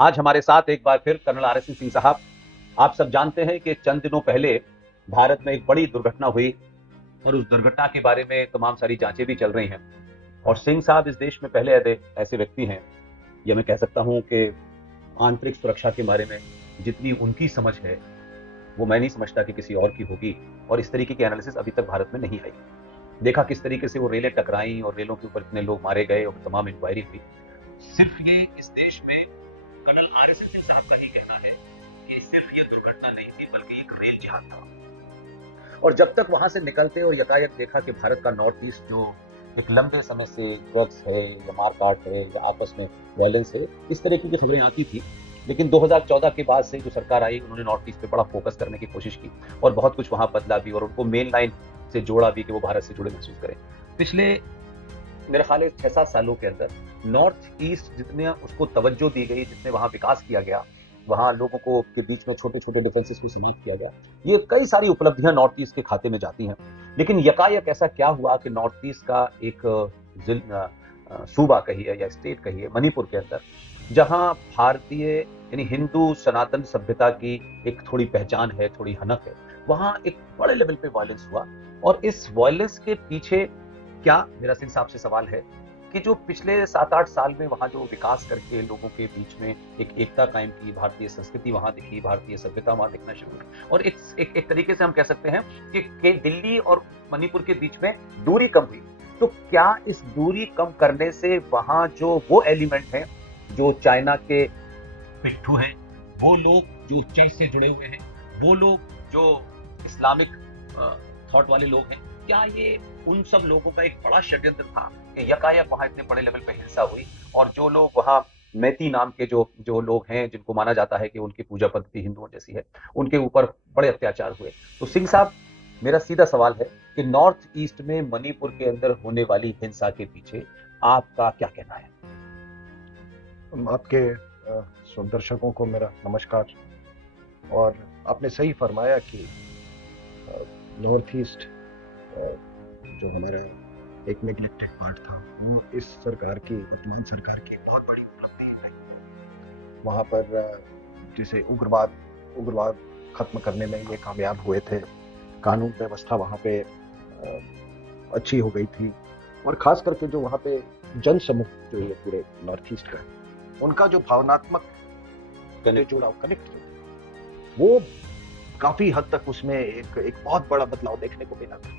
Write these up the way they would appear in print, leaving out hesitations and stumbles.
आज हमारे साथ एक बार फिर कर्नल आरएसएस सिंह साहब। आप सब जानते हैं कि चंद दिनों पहले भारत में एक बड़ी दुर्घटना हुई और उस दुर्घटना के बारे में तमाम सारी जांचें भी चल रही हैं। और सिंह साहब इस देश में पहले ऐसे व्यक्ति हैं, या मैं कह सकता हूं कि आंतरिक सुरक्षा के बारे में जितनी उनकी समझ है वो मैं नहीं समझता कि किसी और की होगी। और इस तरीके की एनालिसिस अभी तक भारत में नहीं आई। देखा किस तरीके से वो रेलें टकराई और रेलों के ऊपर इतने लोग मारे गए और तमाम इंक्वायरी हुई। सिर्फ ये इस देश में कर्नल आरएसएस सिंह साहब का ही कहना है कि सिर्फ ये दुर्घटना नहीं थी बल्कि एक रेल जिहाद था। और जब तक वहां से निकलते और यकायक देखा कि भारत का नॉर्थ ईस्ट जो एक लंबे समय से ड्रग्स है या मारकाट है या आपस में वायलेंस है, इस तरह की खबरें आती थी। लेकिन 2014 के बाद से जो सरकार आई उन्होंने नॉर्थ ईस्ट पे बड़ा फोकस करने की कोशिश की और बहुत कुछ वहां बदला भी और उनको मेन लाइन से जोड़ा भी कि वो भारत से जुड़े महसूस करें। पिछले मेरे ख्याल है 6-7 सालों के अंदर नॉर्थ ईस्ट जितने उसको तवज्जो दी गई, जितने वहां विकास किया गया, वहां लोगों को के बीच में छोटे छोटे डिफरेंसेस को समाप्त किया गया, ये कई सारी उपलब्धियां नॉर्थ ईस्ट के खाते में जाती हैं। लेकिन यकायक ऐसा क्या हुआ कि नॉर्थ ईस्ट का एक सूबा कहिए या स्टेट कहिए, मणिपुर के अंदर, जहां भारतीय यानी हिंदू सनातन सभ्यता की एक थोड़ी पहचान है, थोड़ी हनक है, वहां एक बड़े लेवल पे वायलेंस हुआ। और इस वायलेंस के पीछे क्या, मेरा सिंह साहब से सवाल है कि जो पिछले 7-8 साल में वहां जो विकास करके लोगों के बीच में एक एकता कायम की, भारतीय संस्कृति वहां दिखी, भारतीय सभ्यता वहां दिखना शुरू हुई, और एक तरीके से हम कह सकते हैं कि दिल्ली और मणिपुर के बीच में दूरी कम हुई। तो क्या इस दूरी कम करने से वहां जो वो एलिमेंट हैं जो चाइना के पिट्ठू हैं, वो लोग जो चर्च से जुड़े हुए हैं, वो लोग जो इस्लामिक थॉट वाले लोग हैं, क्या ये उन सब लोगों का एक बड़ा षड्यंत्र था कि यकायक वहां इतने बड़े लेवल पे हिंसा हुई और जो लोग वहां मैती नाम के जो जो लोग हैं जिनको माना जाता है कि उनकी पूजा पद्धति हिंदुओं जैसी है, उनके ऊपर बड़े अत्याचार हुए। तो सिंह साहब, मेरा सीधा सवाल है कि नॉर्थ ईस्ट में मणिपुर के अंदर होने वाली हिंसा के पीछे आपका क्या कहना है? आपके सब दर्शकों को मेरा नमस्कार। और आपने सही फरमाया कि नॉर्थ ईस्ट जो हमारा एक नेग्लेक्टेड पार्ट था, वो इस सरकार की, वर्तमान सरकार की बहुत बड़ी उपलब्धि है। वहाँ पर जैसे उग्रवाद खत्म करने में ये कामयाब हुए थे, कानून व्यवस्था वहाँ पे अच्छी हो गई थी, और खास करके जो वहाँ पे जन समूह जो ये पूरे नॉर्थ ईस्ट का है, उनका जो भावनात्मक जुड़ाव, कनेक्ट, वो काफी हद तक उसमें एक बहुत बड़ा बदलाव देखने को मिला था।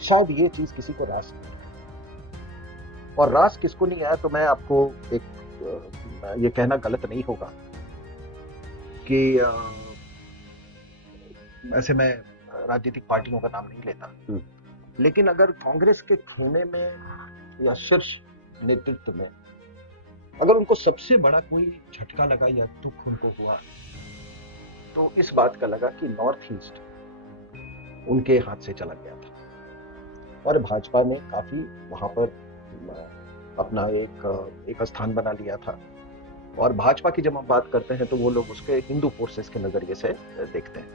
शायद ये चीज किसी को रास नहीं, और रास किसको नहीं आया, तो मैं आपको एक ये कहना गलत नहीं होगा कि ऐसे मैं राजनीतिक पार्टियों का नाम नहीं लेता, लेकिन अगर कांग्रेस के खेमे में या शीर्ष नेतृत्व में अगर उनको सबसे बड़ा कोई झटका लगा या दुख उनको हुआ, तो इस बात का लगा कि नॉर्थ ईस्ट उनके हाथ से चला गया था। और भाजपा ने काफी वहां पर अपना एक स्थान बना लिया था। और भाजपा की जब हम बात करते हैं तो वो लोग उसके हिंदू फोर्सेस के नजरिए से देखते हैं,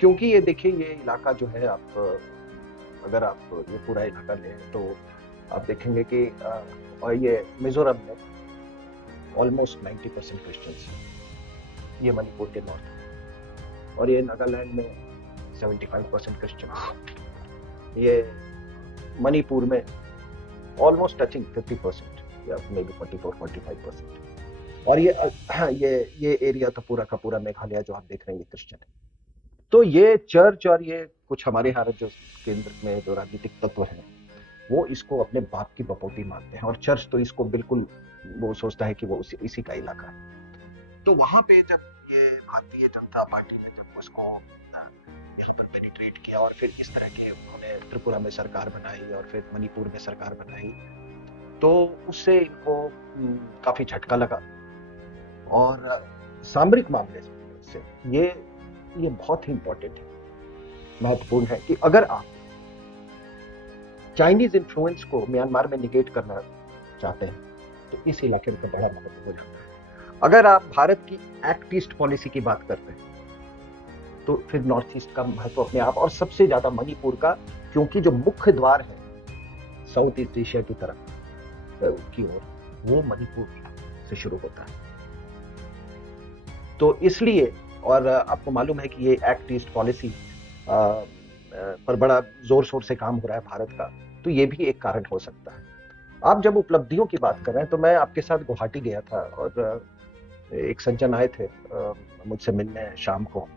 क्योंकि ये देखिए, ये इलाका जो है, अगर आप ये पूरा इलाका लें तो आप देखेंगे कि ये मिजोरम में ऑलमोस्ट 90% क्रिश्चियंस, ये मणिपुर के नॉर्थ, और ये नागालैंड में 75% क्रिश्चियंस, ये मणिपुर में ऑलमोस्ट टचिंग 50% या मे बी 44-45%, और ये एरिया तो पूरा का पूरा मेघालय जो आप देख रहे हैं ये क्रिश्चियन है। तो ये चर्च और ये कुछ हमारे यहाँ जो केंद्र में जो राजनीतिक तत्व हैं, वो इसको अपने बाप की बपौती मानते हैं, और चर्च तो इसको बिल्कुल वो सोचता है कि वो इसी का इलाका है। तो वहां पे जब ये भारतीय जनता पार्टी ने जब उसको यहाँ पर पेनिट्रेट किया और फिर इस तरह के उन्होंने त्रिपुरा में सरकार बनाई और फिर मणिपुर में सरकार बनाई, तो उससे इनको काफी झटका लगा। और सामरिक मामले से ये बहुत ही इंपॉर्टेंट है, महत्वपूर्ण है कि अगर आप चाइनीज इन्फ्लुएंस को म्यांमार में निगेट करना चाहते हैं तो इस इलाके में बड़ा महत्वपूर्ण है। अगर आप भारत की एक्ट ईस्ट पॉलिसी की बात करते हैं तो फिर नॉर्थ ईस्ट का महत्व अपने आप, और सबसे ज्यादा मणिपुर का, क्योंकि जो मुख्य द्वार है साउथ ईस्ट एशिया की तरफ की ओर, वो मणिपुर से शुरू होता है। तो इसलिए, और आपको मालूम है कि ये एक्ट ईस्ट पॉलिसी पर बड़ा जोर शोर से काम हो रहा है भारत का, तो ये भी एक कारण हो सकता है। आप जब उपलब्धियों की बात कर रहे हैं, तो मैं आपके साथ गुवाहाटी गया था और एक सज्जन आए थे मुझसे मिलने शाम को।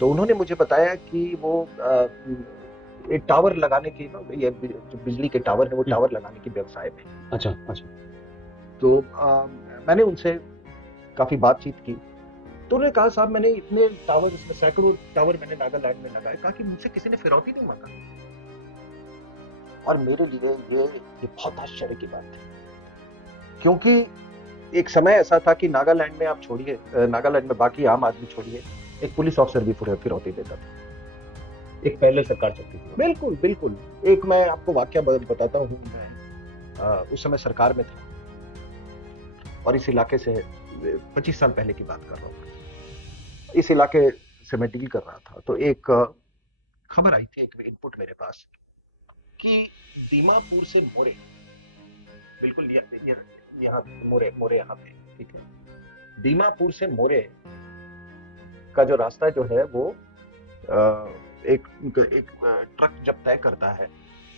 तो उन्होंने मुझे बताया कि वो एक टावर लगाने की, ये जो बिजली के टावर है, वो टावर लगाने की व्यवसाय में। अच्छा अच्छा। तो मैंने उनसे काफी बातचीत की, तो उन्होंने कहा साहब मैंने इतने टावर, इसमें सैकड़ों टावर मैंने नागालैंड में लगाए, कहा कि मुझसे किसी ने फिरौती नहीं मांगा। और मेरे लिए ये बहुत आश्चर्य की बात थी, क्योंकि एक समय ऐसा था कि नागालैंड में आप छोड़िए, नागालैंड में बाकी आम आदमी छोड़िए, एक पुलिस ऑफिसर भी फिरौती देता था। एक पहले सरकार चलती थी। बिल्कुल बिल्कुल। एक मैं आपको वाकया बताता हूँ। मैं उस समय सरकार में था और इस इलाके से 25 साल पहले की बात कर रहा हूँ। इस इलाके से मैं डील कर रहा था, तो एक खबर आई थी, एक इनपुट मेरे पास, कि दीमापुर से मोरे, बिल्कुल यहाँ मोरे यहाँ पे, ठीक है, दीमापुर से मोरे का जो रास्ता जो है वो एक ट्रक जब तय करता है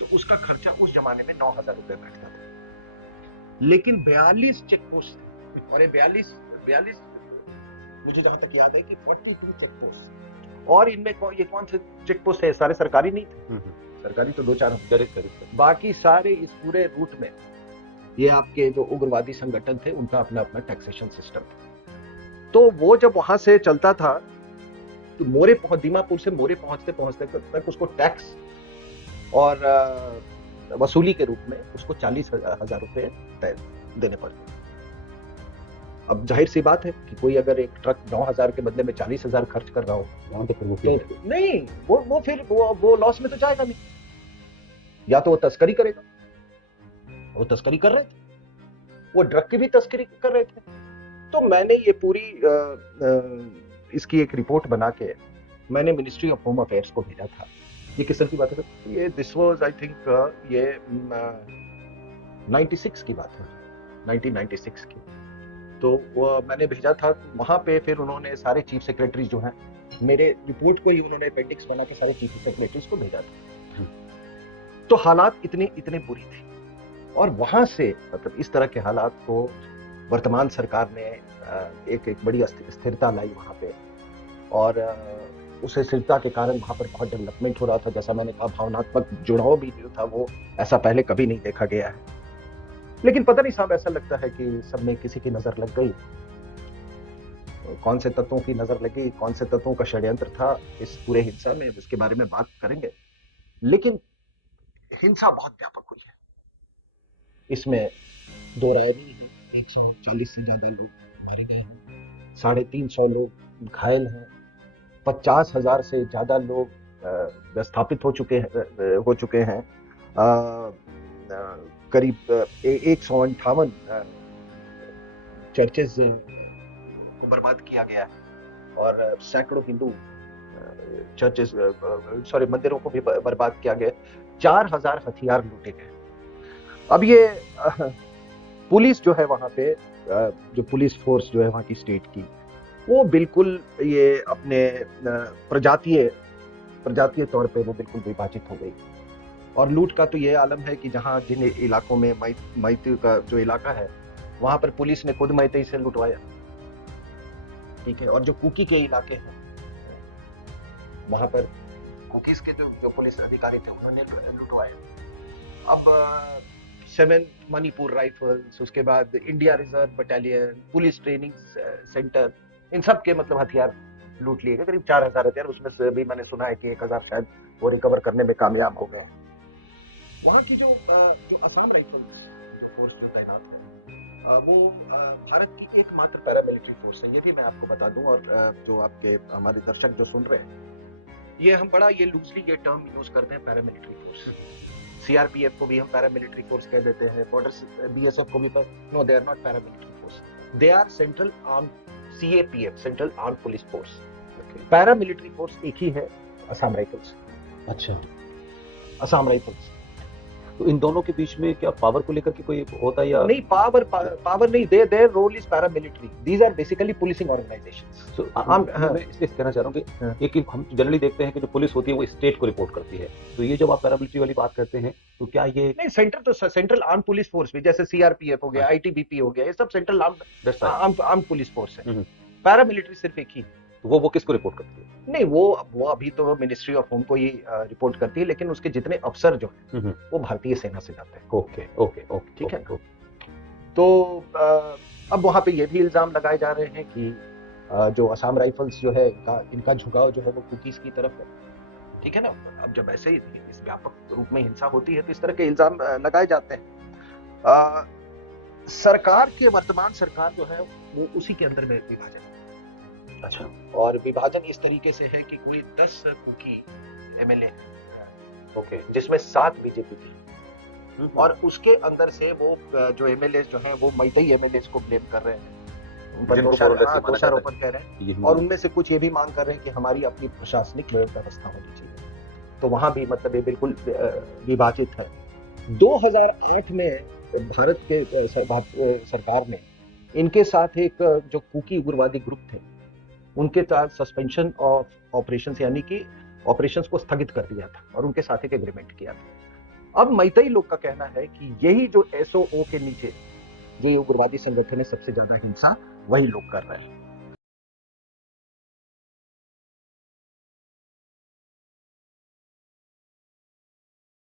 तो उसका खर्चा उस जमाने में 9,000 रुपए बैठता था। लेकिन 42 चेक पोस्ट, और ये 42 मुझे जहां तक याद है कि 42 चेक पोस्ट, और इनमें ये कौन से चेक पोस्ट है, सारे सरकारी नहीं थे, सरकारी तो 2-4 बाकी सारे इस पूरे रूट में ये आपके जो उग्रवादी संगठन थे उनका अपना अपना टैक्सेशन सिस्टम था। तो वो जब वहां से चलता था तो दीमापुर से मोरे पहुंचते तक उसको टैक्स और वसूली के रूप में उसको 40,000 रुपए देने पड़ते। अब जाहिर सी बात है कि कोई अगर एक ट्रक 9,000 के बदले में 40,000 खर्च कर रहा हो, तो नहीं, वो फिर वो लॉस में तो जाएगा नहीं। या तो वो तस्करी करेगा, वो तस्करी कर रहे थे, वो ड्रग की भी तस्करी कर रहे थे। तो मैंने ये पूरी इसकी एक रिपोर्ट बना के मैंने मिनिस्ट्री ऑफ होम अफेयर्स को भेजा था। ये किस तरह की बात है? ये दिस वाज आई थिंक ये 96 की बात है, 1996 की। तो वो मैंने भेजा था वहां पे, फिर उन्होंने सारे चीफ सेक्रेटरीज जो हैं, मेरे रिपोर्ट को ही उन्होंने अपेंडिक्स बना के सारे चीफ सेक्रेटरीज को भेजा था। तो हालात इतने बुरी थे, और वहां से मतलब इस तरह के हालात को वर्तमान सरकार ने एक बड़ी स्थिरता लाई वहां पे, और उस स्थिरता के कारण वहां पर बहुत डेवलपमेंट हो रहा था। जैसा मैंने कहा, भावनात्मक जुड़ाव भी जो था वो ऐसा पहले कभी नहीं देखा गया है। लेकिन पता नहीं साहब, ऐसा लगता है कि सब में किसी की नजर लग गई। कौन से तत्वों की नजर लगी, कौन से तत्वों का षड्यंत्र था इस पूरे हिंसा में, इसके बारे में बात करेंगे। लेकिन हिंसा बहुत व्यापक हुई है, इसमें दो राय नहीं है। 140 से ज्यादा लोग मारे गए हैं, 350 लोग घायल हैं, 50,000 से ज्यादा लोग विस्थापित हो चुके हैं, करीब 158 चर्चेज को बर्बाद किया गया है, और सैकड़ों हिंदू मंदिरों को भी बर्बाद किया गया। 4,000 हथियार लूटे गए। अब ये पुलिस जो है वहां पे, जो पुलिस फोर्स जो है वहां की स्टेट की, वो बिल्कुल ये अपने प्रजातीय तौर पे वो बिल्कुल विभाजित हो गई। और लूट का तो ये आलम है कि जहां जिन इलाकों में मैती का जो इलाका है, वहां पर पुलिस ने खुद मैती से लुटवाया, ठीक है। और जो कुकी के इलाके हैं, वहां पर कुकीज के जो पुलिस अधिकारी थे उन्होंने लुटवाया। अब 7 मणिपुर राइफल्स, उसके बाद India reserve battalion, police training centre, इन सब के मतलब हथियार लूट लिए गए, करीब 4,000 हथियार। उसमें से भी मैंने सुना है कि 1,000 शायद वो रिकवर करने में कामयाब हो गए। वहां की जो असम राइफल्स जो फोर्स जो तैनात है, वो भारत की एकमात्र पैरामिलिट्री फोर्स है, ये भी मैं आपको बता दूं। और जो आपके हमारे दर्शक जो सुन रहे हैं, ये हम बड़ा ये लूजली ये टर्म यूज करते हैं, पैरामिलिट्री फोर्स। सीआरपीएफ को भी हम पैरामिलिट्री फोर्स कह देते हैं, बॉर्डर बीएसएफ को भी, पर no, they are not paramilitary force, they are central arm, CAPF, central arm police force. Paramilitary force एक ही है, असम राइफल्स। अच्छा, असम राइफल्स। तो इन दोनों के बीच में क्या पावर को लेकर के कोई होता है या नहीं, पावर नहीं, their role is paramilitary, these are basically policing organisations. मैं इसलिए कहना चाह रहा हूँ कि एक हम जनरली देखते हैं कि जो पुलिस होती है वो स्टेट को रिपोर्ट करती है, तो ये जब आप पैरामिलिट्री वाली बात करते हैं तो क्या ये नहीं, सेंट्रल आर्म पुलिस फोर्स भी, जैसे सीआरपीएफ हो गया, आईटीबीपी हो गया, ये सब सेंट्रल आर्म पुलिस फोर्स है। पैरामिलिट्री सिर्फ एक ही, तो वो किसको रिपोर्ट करती है? नहीं, वो अभी तो मिनिस्ट्री ऑफ होम को ही रिपोर्ट करती है, लेकिन उसके जितने अफसर जो है वो भारतीय सेना से जाते हैं। ओके ओके ओके, ठीक है। तो अब वहां पे ये भी इल्जाम लगाए जा रहे हैं कि जो असम राइफल्स जो है इनका झुकाव जो है वो कुकीज की तरफ है। ठीक है ना। अब जब ऐसे ही इस व्यापक रूप में हिंसा होती है तो इस तरह के इल्जाम लगाए जाते हैं। सरकार के वर्तमान सरकार जो है वो उसी के अंदर में विभाजन है। अच्छा। और विभाजन इस तरीके से है कि कोई 10 कुकी एमएलए है, ओके, जिसमें 7 बीजेपी की, और उसके अंदर से वो जो एमएलए जो हैं वो मैतेई एमएलए को ब्लेम कर रहे हैं, दोषारोपण कह रहे हैं, और उनमें से कुछ ये भी मांग कर रहे हैं कि हमारी अपनी प्रशासनिक व्यवस्था होनी चाहिए। तो वहां भी मतलब ये बिल्कुल विभाजित है। 2008 में भारत के सरकार ने इनके साथ एक जो कुकी उग्रवादी ग्रुप थे उनके साथ सस्पेंशन ऑफ ऑपरेशंस, यानी कि ऑपरेशंस को स्थगित कर दिया था और उनके साथ एक एग्रीमेंट किया था। अब मैतेई लोग का कहना है कि यही जो एसओओ के नीचे जो उग्रवादी संगठन है सबसे ज्यादा हिंसा वही लोग कर रहे हैं।